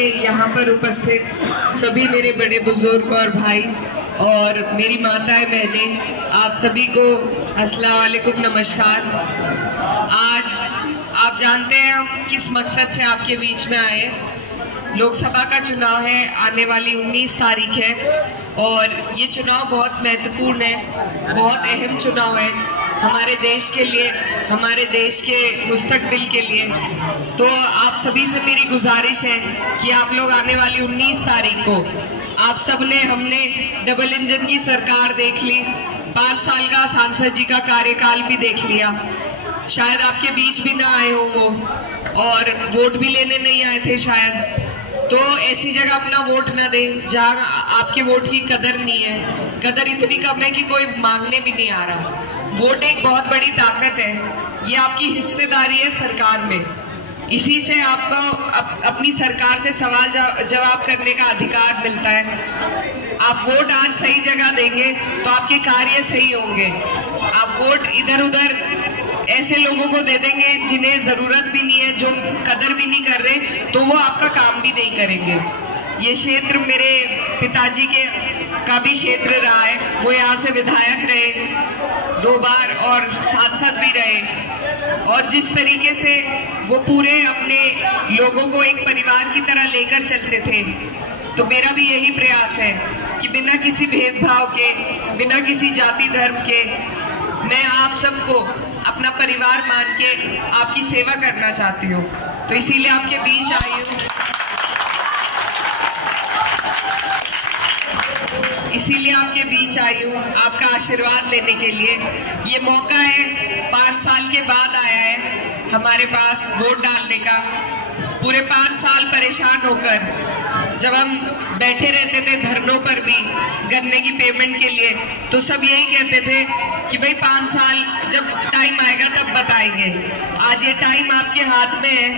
यहाँ पर उपस्थित सभी मेरे बड़े बुजुर्ग और भाई और मेरी माताएं बहनें, आप सभी को अस्सलाम वालेकुम, नमस्कार। आज आप जानते हैं हम किस मकसद से आपके बीच में आए। लोकसभा का चुनाव है, आने वाली 19 तारीख है और ये चुनाव बहुत महत्वपूर्ण है, बहुत अहम चुनाव है हमारे देश के लिए, हमारे देश के मुस्तकबिल के लिए। तो आप सभी से मेरी गुजारिश है कि आप लोग आने वाली 19 तारीख को, आप सब ने, हमने डबल इंजन की सरकार देख ली, 5 साल का सांसद जी का कार्यकाल भी देख लिया। शायद आपके बीच भी ना आए हो वो, और वोट भी लेने नहीं आए थे शायद। तो ऐसी जगह अपना वोट ना दें जहाँ आपके वोट की कदर नहीं है। कदर इतनी कम है कि कोई मांगने भी नहीं आ रहा। वोट एक बहुत बड़ी ताकत है, ये आपकी हिस्सेदारी है सरकार में। इसी से आपको अपनी सरकार से सवाल जवाब करने का अधिकार मिलता है। आप वोट आज सही जगह देंगे तो आपके कार्य सही होंगे। आप वोट इधर उधर ऐसे लोगों को दे देंगे जिन्हें जरूरत भी नहीं है, जो कदर भी नहीं कर रहे, तो वो आपका काम भी नहीं करेंगे। ये क्षेत्र मेरे पिताजी का भी क्षेत्र रहा है, वो यहाँ से विधायक रहे 2 बार और सांसद भी रहे, और जिस तरीके से वो पूरे अपने लोगों को एक परिवार की तरह लेकर चलते थे, तो मेरा भी यही प्रयास है कि बिना किसी भेदभाव के, बिना किसी जाति धर्म के, मैं आप सबको अपना परिवार मान के आपकी सेवा करना चाहती हूँ। तो इसीलिए आपके बीच आई हूँ, इसीलिए आपके बीच आई हूँ आपका आशीर्वाद लेने के लिए। ये मौका है, 5 साल के बाद आया है हमारे पास वोट डालने का। पूरे 5 साल परेशान होकर जब हम बैठे रहते थे धरनों पर भी गन्ने की पेमेंट के लिए, तो सब यही कहते थे कि भाई 5 साल जब टाइम आएगा तब बताएंगे। आज ये टाइम आपके हाथ में है,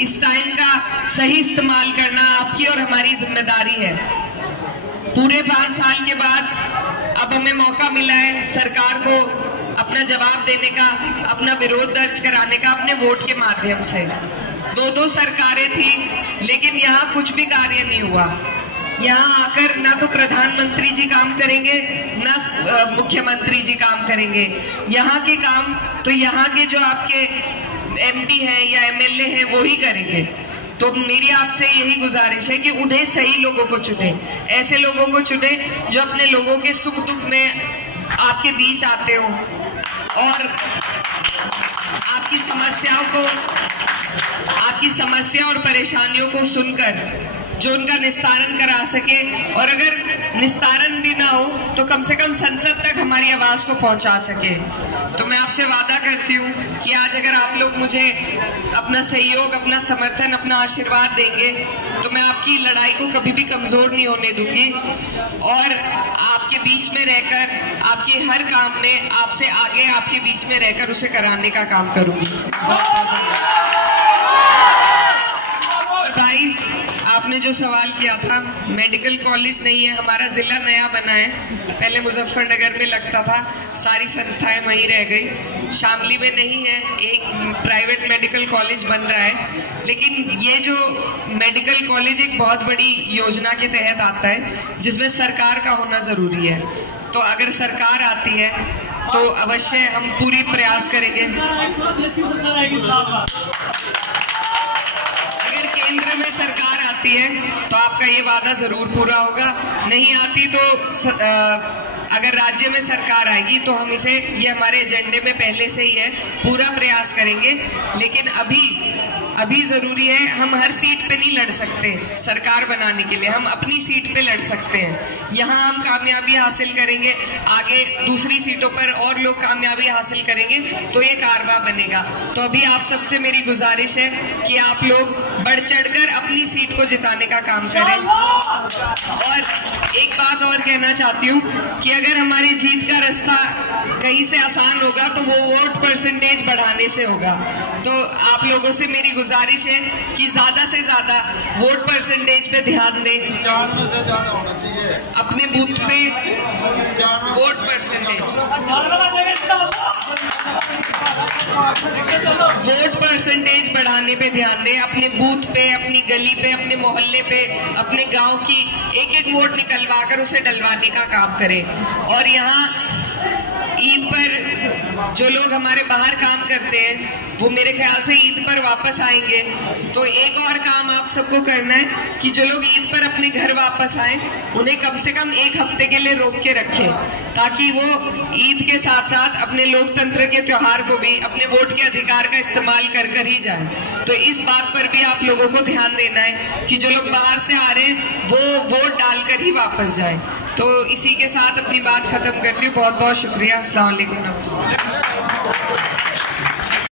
इस टाइम का सही इस्तेमाल करना आपकी और हमारी जिम्मेदारी है। पूरे 5 साल के बाद अब हमें मौका मिला है सरकार को अपना जवाब देने का, अपना विरोध दर्ज कराने का अपने वोट के माध्यम से। 2 सरकारें थी, लेकिन यहाँ कुछ भी कार्य नहीं हुआ। यहाँ आकर ना तो प्रधानमंत्री जी काम करेंगे, ना मुख्यमंत्री जी काम करेंगे। यहाँ के काम तो यहाँ के जो आपके MP हैं या MLA हैं वो ही करेंगे। तो मेरी आपसे यही गुजारिश है कि उन्हें सही लोगों को चुने, ऐसे लोगों को चुने जो अपने लोगों के सुख दुख में आपके बीच आते हो और आपकी समस्या और परेशानियों को सुनकर जो उनका निस्तारण करा सके, और अगर निस्तारण भी ना हो तो कम से कम संसद तक हमारी आवाज को पहुंचा सके। तो मैं आपसे वादा करती हूँ कि आज अगर आप लोग मुझे अपना सहयोग, अपना समर्थन, अपना आशीर्वाद देंगे तो मैं आपकी लड़ाई को कभी भी कमजोर नहीं होने दूंगी, और आपके बीच में रहकर, आपके हर काम में आपसे आगे, आपके बीच में रहकर उसे कराने का काम करूंगी। और भाई, आपने जो सवाल किया था, मेडिकल कॉलेज नहीं है, हमारा जिला नया बना है। पहले मुजफ्फरनगर में लगता था, सारी संस्थाएं वहीं रह गई। शामली में नहीं है, एक प्राइवेट मेडिकल कॉलेज बन रहा है। लेकिन ये जो मेडिकल कॉलेज एक बहुत बड़ी योजना के तहत आता है, जिसमें सरकार का होना जरूरी है। तो अगर सरकार आती है तो अवश्य हम पूरी प्रयास करेंगे। केंद्र में सरकार आती है तो आपका ये वादा जरूर पूरा होगा। नहीं आती तो अगर राज्य में सरकार आएगी तो हम इसे, ये हमारे एजेंडे में पहले से ही है, पूरा प्रयास करेंगे। लेकिन अभी जरूरी है, हम हर सीट पे नहीं लड़ सकते सरकार बनाने के लिए, हम अपनी सीट पे लड़ सकते हैं। यहाँ हम कामयाबी हासिल करेंगे, आगे दूसरी सीटों पर और लोग कामयाबी हासिल करेंगे तो ये कारवा बनेगा। तो अभी आप सबसे मेरी गुजारिश है कि आप लोग बढ़ चढ़कर अपनी सीट को जिताने का काम करें। और एक बात और कहना चाहती हूँ कि अगर हमारी जीत का रास्ता कहीं से आसान होगा तो वो वोट परसेंटेज बढ़ाने से होगा। तो आप लोगों से मेरी गुजारिश है कि ज्यादा से ज्यादा वोट परसेंटेज पे ध्यान दें, अपने बूथ पे वोट परसेंटेज। वोट परसेंटेज बढ़ाने पे ध्यान दें, अपने बूथ पे, अपनी गली पे, अपने मोहल्ले पे, अपने गांव की एक एक वोट निकलवा कर उसे डलवाने का काम करें। और यहाँ ईद पर जो लोग हमारे बाहर काम करते हैं वो मेरे ख्याल से ईद पर वापस आएंगे, तो एक और काम आप सबको करना है कि जो लोग ईद पर अपने घर वापस आए उन्हें कम से कम एक हफ्ते के लिए रोक के रखें, ताकि वो ईद के साथ साथ अपने लोकतंत्र के त्योहार को भी अपने वोट के अधिकार का इस्तेमाल कर ही जाए। तो इस बात पर भी आप लोगों को ध्यान देना है कि जो लोग बाहर से आ रहे हैं वो वोट डालकर ही वापस जाए। तो इसी के साथ अपनी बात खत्म करती हूँ। बहुत बहुत शुक्रिया। अस्सलाम वालेकुम। नमस्कार।